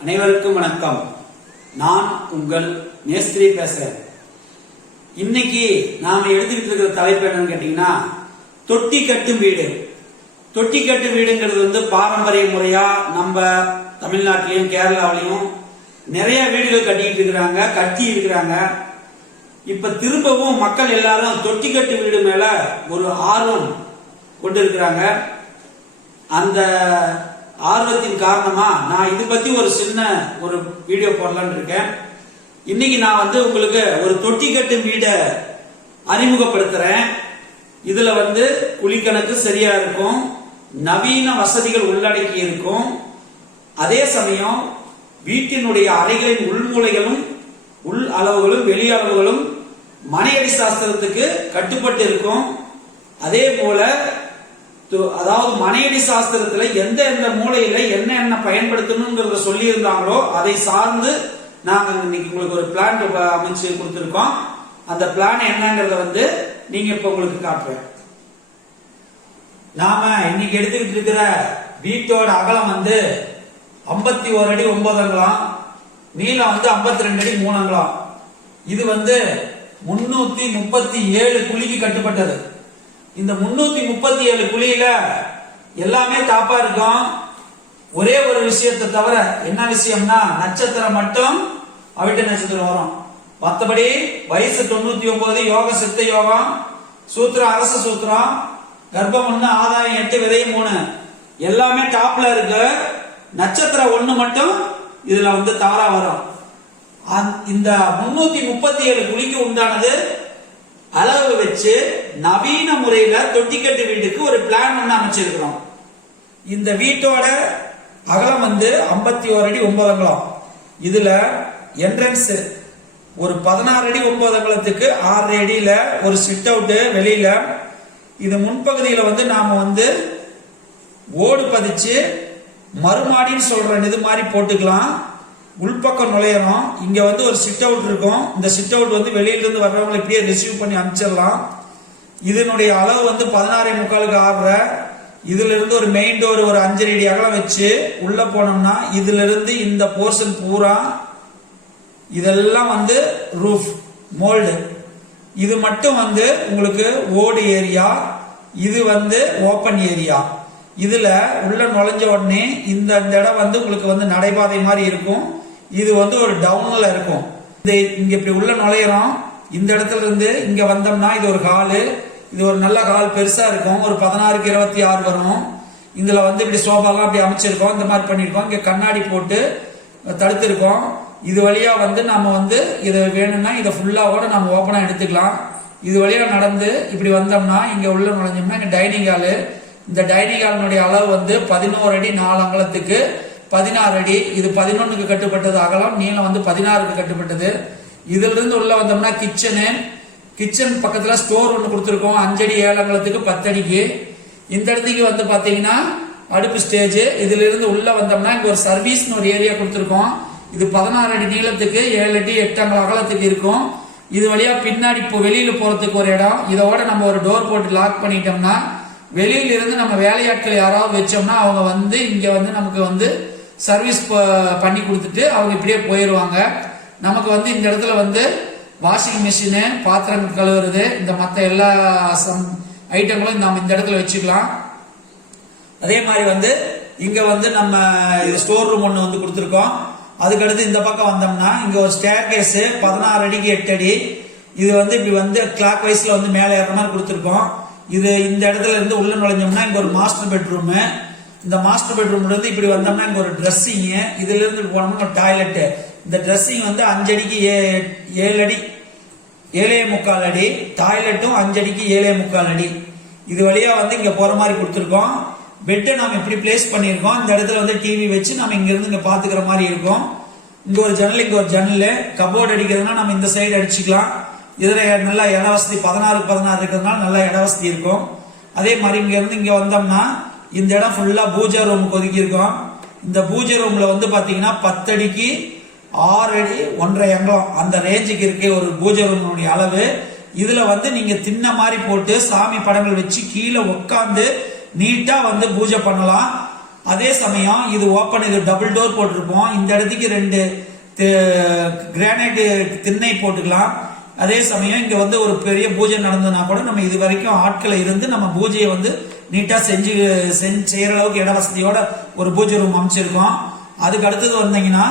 அனைவருக்கும் வணக்கம். நான் உங்கள் மேஸ்திரி பேசுறேன். இன்னைக்கு நாம எடுத்துக்கிட்டு இருக்கிற தலைப்பு என்னன்னு கேட்டீங்கன்னா, தொட்டி கட்டும் வீடு. தொட்டி கட்டும் வீடுங்கிறது பாரம்பரிய முறையா நம்ம தமிழ்நாட்டிலையும் கேரளாவிலையும் நிறைய வீடுகள் கட்டி இருக்கிறாங்க. இப்ப திரும்பவும் மக்கள் எல்லாரும் தொட்டி கட்டு வீடு மேல ஒரு ஆர்வம் கொண்டு இருக்கிறாங்க. அந்த ஆர்வத்தின் காரணமா நான் இது பத்தி ஒரு சின்ன வீடியோ போடலான்னு இருக்கேன். இன்னைக்கு நான் உங்களுக்கு ஒரு தொட்டி கட்டும் வீடை அறிமுகப்படுத்துறேன். இதுல குழிக்கணக்கு சரியா இருக்கும், நவீன வசதிகள் உள்ளடக்கி இருக்கும். அதே சமயம் வீட்டினுடைய அறைகளின் உள்மூலைகளும் உள் அளவுகளும் வெளி அளவுகளும் மனையடி சாஸ்திரத்துக்கு கட்டுப்பட்டு இருக்கும். அதே போல அதாவது மனையடி சாஸ்திரத்துல எந்த மூலையில என்ன பயன்படுத்தணும்ங்கிறத சொல்லி இருந்தாங்களோ அதை சார்ந்து நாங்க இன்னைக்கு உங்களுக்கு ஒரு பிளான் அமைச்சு கொடுத்திருக்கோம். அந்த பிளான் என்னங்கறத நீங்க இப்ப உங்களுக்கு காட்டுறேன். நாம இன்னைக்கு எடுத்துக்கிட்டு இருக்கிற வீட்டோட அகலம் 51 அடி 9 அங்குலம், நீளம் 52 அடி 3 அங்குலம். இது 337 குழிக்கு கட்டுப்பட்டது. இந்த 337 குழியில எல்லாமே டாப்பா இருக்கும். ஒரே ஒரு விஷயத்தை தவிர, என்ன விஷயம்னா நட்சத்திரம் மட்டும் அவிட்ட நட்சத்திரம் வரும். மற்றபடி வயசு 99, யோக சித்த யோகம், சூத்திரம் அரச சூத்திரம், கர்ப்பம் 1, ஆதாயம் 8, விதையும் 3 எல்லாமே டாப்ல இருக்கு. நட்சத்திரம் 1 மட்டும் இதுல தவறா வரும். இந்த 337 குழிக்கு உண்டானது அளவு வச்சு நவீன முறையில தொட்டிக்கட்டு வீட்டுக்கு ஒரு பிளான் அமைச்சிருக்கிறோம். இந்த வீட்டோட அகலம் 51 அடி 9 அங்குலம். இதுல என்ட்ரன்ஸ் ஒரு 16 அடி 9 அங்குலத்துக்கு 6 அடியில ஒரு சிட் அவுட் வெளியில. இது முன்பகுதியில நாம ஓடு பதிச்சு மறுமாடின்னு சொல்ற இது மாதிரி போட்டுக்கலாம். உள்பக்கம் நுழையணும். இங்க ஒரு சிட் அவுட் இருக்கும். இந்த சிட் அவுட் வெளியில இருந்து வர்றவங்களை இப்படியே ரிசீவ் பண்ணி அனுப்பிச்சிடலாம். இதனுடைய அளவு 16.75 6. இதுல இருந்து ஒரு மெயின் டோர் ஒரு 5 அடி அகலம் வச்சு உள்ள போனோம்னா இதுல இருந்து இந்த போர்ஷன் பூரா இதெல்லாம் ரூஃப் மோல்டு. இது மட்டும் உங்களுக்கு ஓடு ஏரியா. இது ஓபன் ஏரியா. இதுல உள்ள நுழைஞ்ச உடனே இந்த இடம் உங்களுக்கு நடைபாதை மாதிரி இருக்கும். இது ஒரு டவுன்ல இருக்கும். இங்க இப்படி உள்ள நுழையிறோம். இந்த இடத்துல இருந்து இங்க வந்தோம்னா இது ஒரு ஹாலு. இது ஒரு நல்ல ஹால், பெருசா இருக்கும். ஒரு 16க்கு 26 வரும். இதுல இப்படி சோஃபாலாம் அப்படி அமைச்சிருக்கோம். இந்த மாதிரி பண்ணிருக்கோம். இங்க கண்ணாடி போட்டு தடுத்திருக்கோம். இது வழியா நம்ம இது வேணும்னா இதை ஃபுல்லா கூட நம்ம ஓபனா எடுத்துக்கலாம். இது வழியா நடந்து இப்படி வந்தோம்னா இங்க உள்ள நுழைஞ்சோம்னா இங்க டைனிங் ஹாலு. இந்த டைனிங் ஹாலினுடைய அளவு 11 அடி 4 அங்குலத்துக்கு 16 அடி. இது 11க்கு கட்டுப்பட்டது அகலம், நீளம் 16க்கு கட்டுப்பட்டது. இதுல இருந்து உள்ள வந்தோம்னா கிச்சன் பக்கத்துல ஸ்டோர் ஒன்று கொடுத்துருக்கோம். 5 அடி 7 அங்குலத்துக்கு 10 அடிக்கு. இந்த இடத்துக்கு பாத்தீங்கன்னா அடுப்பு ஸ்டேஜ். இதுல இருந்து உள்ள வந்தோம்னா இங்க ஒரு சர்வீஸ்னு ஒரு ஏரியா கொடுத்துருக்கோம். இது 16 அடி நீளத்துக்கு 7 அடி 8 அங்குல அகலத்துக்கு இருக்கும். இது வழியா பின்னாடி வெளியில போறதுக்கு ஒரு இடம். இதோட நம்ம ஒரு டோர் போட்டு லாக் பண்ணிட்டோம்னா வெளியில இருந்து நம்ம வேலையாட்கள் யாராவது வச்சோம்னா அவங்க இங்க நமக்கு சர்வீஸ் பண்ணி கொடுத்துட்டு அவங்க இப்படியே போயிருவாங்க. நமக்கு இந்த இடத்துல வாஷிங் மிஷினு, பாத்திரம் கழுவுறது, இந்த மற்ற எல்லா ஐட்டங்களும் நம்ம இந்த இடத்துல வச்சுக்கலாம். அதே மாதிரி இங்க நம்ம இது ஸ்டோர் ரூம் ஒண்ணு கொடுத்துருக்கோம். அதுக்கடுத்து இந்த பக்கம் வந்தோம்னா இங்க ஒரு ஸ்டேர் கேஸ் 16 அடிக்கு 8 அடி. இது இப்படி கிளாக் வைஸ்ல மேல ஏற மாதிரி கொடுத்துருக்கோம். இது இந்த இடத்துல இருந்து உள்ள நுழைஞ்சோம்னா இங்க ஒரு மாஸ்டர் பெட்ரூம். இந்த மாஸ்டர் பெட்ரூம்ல இருந்து இப்படி வந்தோம்னா இங்க ஒரு ட்ரெஸ்ஸிங். இதுல இருந்து போனோம்னா டாய்லெட். இந்த ட்ரெஸ்ஸிங் 5 அடிக்கு 7 அடி 7.25 அடி. டாய்லெட்டும் 5 அடிக்கு 7.25 அடி. இது வழியா இங்க போற மாதிரி கொடுத்துருக்கோம். பெட்டை நாம இப்படி பிளேஸ் பண்ணிருக்கோம். இந்த இடத்துல டிவி வச்சு நம்ம இங்க இருந்து இங்க பாத்துக்கிற மாதிரி இருக்கும். இங்க ஒரு ஜன்னல், இங்க ஒரு ஜன்னல். கபோர்டு அடிக்கிறதுனா நம்ம இந்த சைடு அடிச்சுக்கலாம். இதுல நல்லா இட வசதி 16க்கு 16 இருக்கிறதுனால நல்லா இட வசதி இருக்கும். அதே மாதிரி இங்க இருந்து இங்க வந்தோம்னா இந்த இடம் ஃபுல்லா பூஜை ரூம் ஒதுக்கி இருக்கோம். இந்த பூஜை ரூம்ல பாத்தீங்கன்னா 10 அடிக்கு 6 அடி 1.5 அங்குலம் அந்த ரேஞ்சுக்கு இருக்கு ஒரு பூஜை ரூமுடைய அளவு. இதுல நீங்க தின்ன மாதிரி போட்டு சாமி படங்கள் வச்சு கீழே உட்காந்து நீட்டா பூஜை பண்ணலாம். அதே சமயம் இது ஓப்பன், இது டபுள் டோர் போட்டிருப்போம். இந்த இடத்துக்கு 2 கிரானைட் திண்ணை போட்டுக்கலாம். அதே சமயம் இங்க வந்து ஒரு பெரிய பூஜை நடந்ததுன்னா கூட நம்ம இது வரைக்கும் ஆட்களை இருந்து நம்ம பூஜையை வந்து நீட்டா செய்யற அளவுக்கு இட வசதியோட ஒரு பூஜை ரூம் அமைச்சிருக்கோம். அதுக்கு அடுத்தது வந்தீங்கன்னா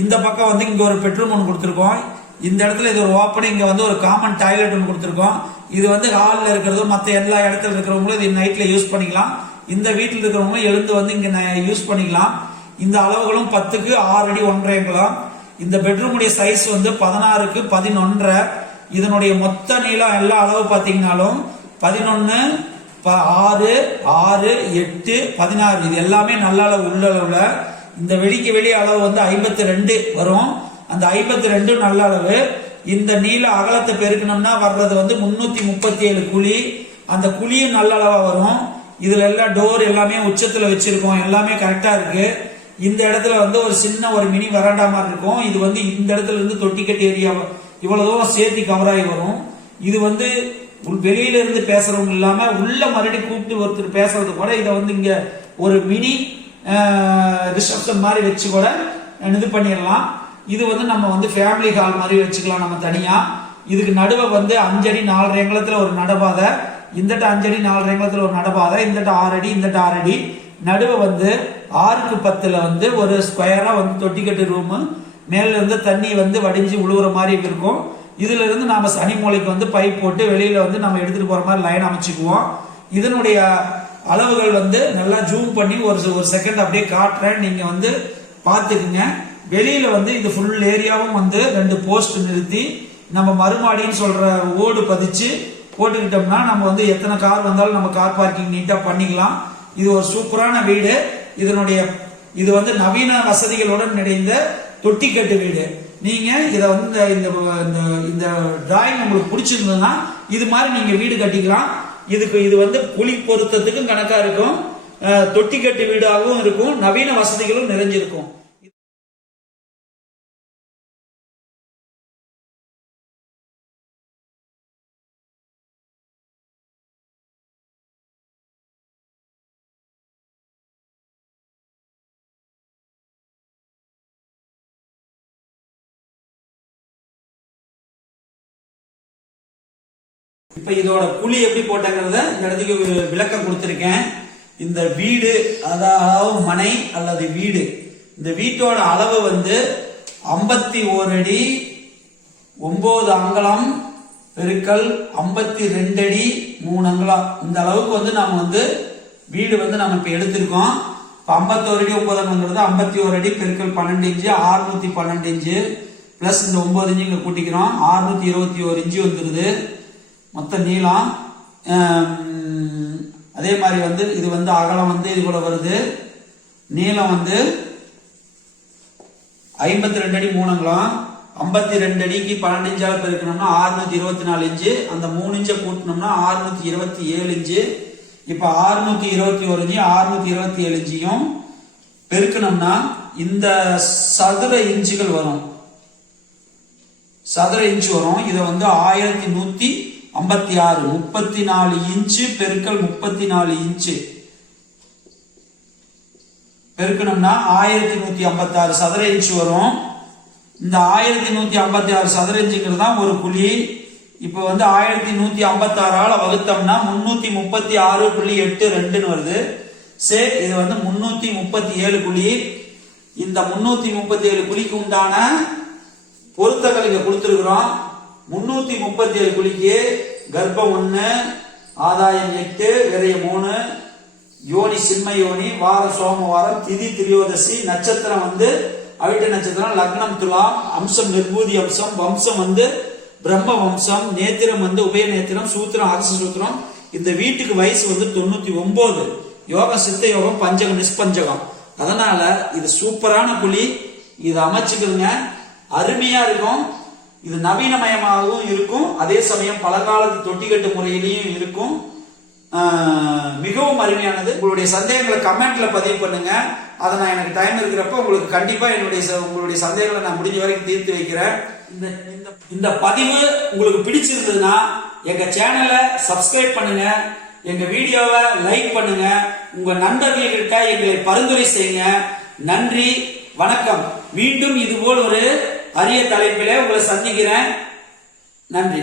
இந்த பக்கம் வந்து இங்க ஒரு பெட்ரூம் ஒன்று கொடுத்துருக்கோம். இந்த இடத்துல இது ஒரு ஓப்பன், இங்க வந்து ஒரு காமன் டாய்லெட் ஒன்று கொடுத்துருக்கோம். இது வந்து ஹாலில் இருக்கிறது மற்ற எல்லா இடத்துல இருக்கிறவங்களும் இது நைட்ல யூஸ் பண்ணிக்கலாம். இந்த வீட்டில் இருக்கிறவங்களும் எழுந்து வந்து இங்க யூஸ் பண்ணிக்கலாம். இந்த அளவுகளும் 10க்கு 6 அடி 1.5 அங்குலம். இந்த பெட்ரூமுடைய சைஸ் வந்து 16க்கு 11.5. இதனுடைய மொத்த நீளம் எல்லா அளவு பாத்தீங்கன்னாலும் 11, 6, 6, 8, 16. இது எல்லாமே நல்ல அளவு உள்ள அளவுல. இந்த வெளி அளவு வந்து 52 வரும். அந்த 52 நல்ல அளவு. இந்த நீள அகலத்தை பெருக்கணும்னா வர்றது வந்து 337 குழி. அந்த குழியும் நல்ல அளவா வரும். இதுல எல்லாம் டோர் எல்லாமே உச்சத்துல வச்சிருக்கோம். எல்லாமே கரெக்டா இருக்கு. இந்த இடத்துல வந்து ஒரு சின்ன ஒரு மினி வராண்டா மாதிரி இருக்கும். இது வந்து இந்த இடத்துல இருந்து தொட்டிக்கட்டு ஏரியா இவ்வளவு தூரம் சேர்த்து கவர் ஆகி வரும். இது வந்து வெளியில இருந்து பேசுறவங்க இல்லாம உள்ள மறுபடியும் கூப்பிட்டு ஒருத்தர் பேசுறது கூட இதை வந்து இங்க ஒரு மினி ரிசப்ஷன் மாதிரி வச்சு கூட இது பண்ணிடலாம். இது வந்து நம்ம வந்து ஃபேமிலி ஹால் மாதிரி வச்சுக்கலாம் நம்ம தனியா. இதுக்கு நடுவை வந்து 5 அடி 4.5 அங்குலத்துல ஒரு நடபாதை, இந்தட்ட 5 அடி 4.5 அங்குலத்துல ஒரு நடபாதை, இந்தட்ட 6 அடி இந்தட்ட 6 அடி. நடுவை வந்து 6க்கு 10ல வந்து ஒரு ஸ்கொயரா வந்து தொட்டிக்கட்டு ரூம். மேல இருந்து தண்ணி வந்து வடிஞ்சு உழுவுற மாதிரி இருக்கும். இதுல இருந்து நாம சனி மூலைக்கு வந்து பைப் போட்டு வெளியில வந்து நம்ம எடுத்துட்டு போற மாதிரி லைன் அமைச்சுக்குவோம். இதனுடைய அளவுகள் வந்து நல்லா ஜூம் பண்ணி ஒரு செகண்ட் அப்படியே காட்டுறேன், நீங்க வந்து பாத்துக்குங்க. வெளியில வந்து இது ஃபுல் ஏரியாவும் வந்து 2 போஸ்ட் நிறுத்தி நம்ம மறுமாடின்னு சொல்ற ஓடு பதிச்சு போட்டுக்கிட்டோம்னா நம்ம வந்து எத்தனை கார் வந்தாலும் நம்ம கார் பார்க்கிங் நீட்டா பண்ணிக்கலாம். இது ஒரு சூப்பரான வீடு. இது வந்து நவீன வசதிகளுடன் நிறைந்த தொட்டிக்கட்டு வீடு. நீங்க இத வந்து இந்த டிராயிங் உங்களுக்கு பிடிச்சிருந்ததுன்னா இது மாதிரி நீங்க வீடு கட்டிக்கலாம். இது வந்து குழி பொருத்தத்துக்கும் கணக்கா இருக்கும், தொட்டிக்கட்டு வீடாகவும் இருக்கும், நவீன வசதிகளும் நிறைஞ்சிருக்கும். இப்ப இதோட குழி எப்படி போட்டாங்கிறத இந்த இடத்துக்கு விளக்கம் கொடுத்திருக்கேன். இந்த வீடு அதாவது மனை அல்லது வீடு, இந்த வீட்டோட அளவு வந்து 51 அடி 9 அங்குலம் பெருக்கல் 52 அடி 3 அங்குலம். இந்த அளவுக்கு வந்து நாம வந்து வீடு வந்து நம்ம இப்ப எடுத்திருக்கோம். 51 அடி 9 அங்குலங்கிறது 51 அடி பெருக்கல் 12 இன்ச்சு 612 இன்ச்சு பிளஸ் இந்த 9 இன்ச்சு இங்க கூட்டிக்கிறோம், 621 இன்ச்சு வந்துருது மொத்த நீளம். அதே மாதிரி வந்து இது வந்து அகலம் வந்து இது கூட வருது. நீளம் வந்து 52 அடி 3 அங்குலம். 52 அடிக்கு 12 இன்ச்சால பெருக்கணும்னா 624 இன்ச்சு. அந்த 3 இன்ச்சை கூட்டணும்னா 627 இன்ச்சு. இப்ப 621 இன்ச்சு 627 இன்ச்சையும் பெருக்கணும்னா இந்த சதுர இன்ச்சுகள் வரும், சதுர இன்ச்சு வரும். இதை வந்து 1156 34 இன்ச்சு பெருக்கல் 34 இன்ச்சு பெருக்கணும்னா 1156 சதுர இன்ச்சு வரும். இந்த 1156 சதுர இன்ச்சுங்கிறது தான் ஒரு குழி. இப்ப வந்து 1156ஆல வகுத்தோம்னா 336.82 வருது. சரி, இது வந்து 337 குழி. இந்த 337 குழிக்கு உண்டான பொருத்தங்கள் இங்க கொடுத்திருக்கிறோம். 337 குழிக்கு கர்ப்பம் 1, ஆதாயம் 8, விரயம் 3, யோனி சின்ம யோனி, வார சோமவாரம், திதி திரியோதசி, நட்சத்திரம் வந்து அவிட்ட நட்சத்திரம், லக்னம் துலாம், அம்சம் நிர்பூதி அம்சம், வம்சம் வந்து பிரம்ம வம்சம், நேத்திரம் வந்து உபய நேத்திரம், சூத்திரம் அரச சூத்திரம். இந்த வீட்டுக்கு வயசு வந்து 99. யோகம் சித்த யோகம், பஞ்சகம் நிஷ்பஞ்சகம். அதனால இது சூப்பரான குழி. இது அமைச்சுக்கிறதுங்க, அருமையா இருக்கும். இது நவீனமயமாகவும் இருக்கும், அதே சமயம் பழங்காலத்து தொட்டிக்கட்டு முறையிலையும் இருக்கும். மிகவும் அருமையானது. உங்களுடைய சந்தேகங்களை கமெண்ட்ல பதிவு பண்ணுங்க. அதை நான் எனக்கு டைம் இருக்கிறப்ப உங்களுக்கு கண்டிப்பா உங்களுடைய சந்தேகங்களை நான் முடிஞ்ச வரைக்கும் தீர்த்து வைக்கிறேன். இந்த பதிவு உங்களுக்கு பிடிச்சிருந்ததுன்னா எங்க சேனலை சப்ஸ்கிரைப் பண்ணுங்க, எங்க வீடியோவை லைக் பண்ணுங்க, உங்க நண்பர்கள்கிட்ட எங்களை பரிந்துரை செய்யுங்க. நன்றி, வணக்கம். மீண்டும் இதுபோல் ஒரு அரிய தலைப்பிலே உங்களை சந்திக்கிறேன். நன்றி.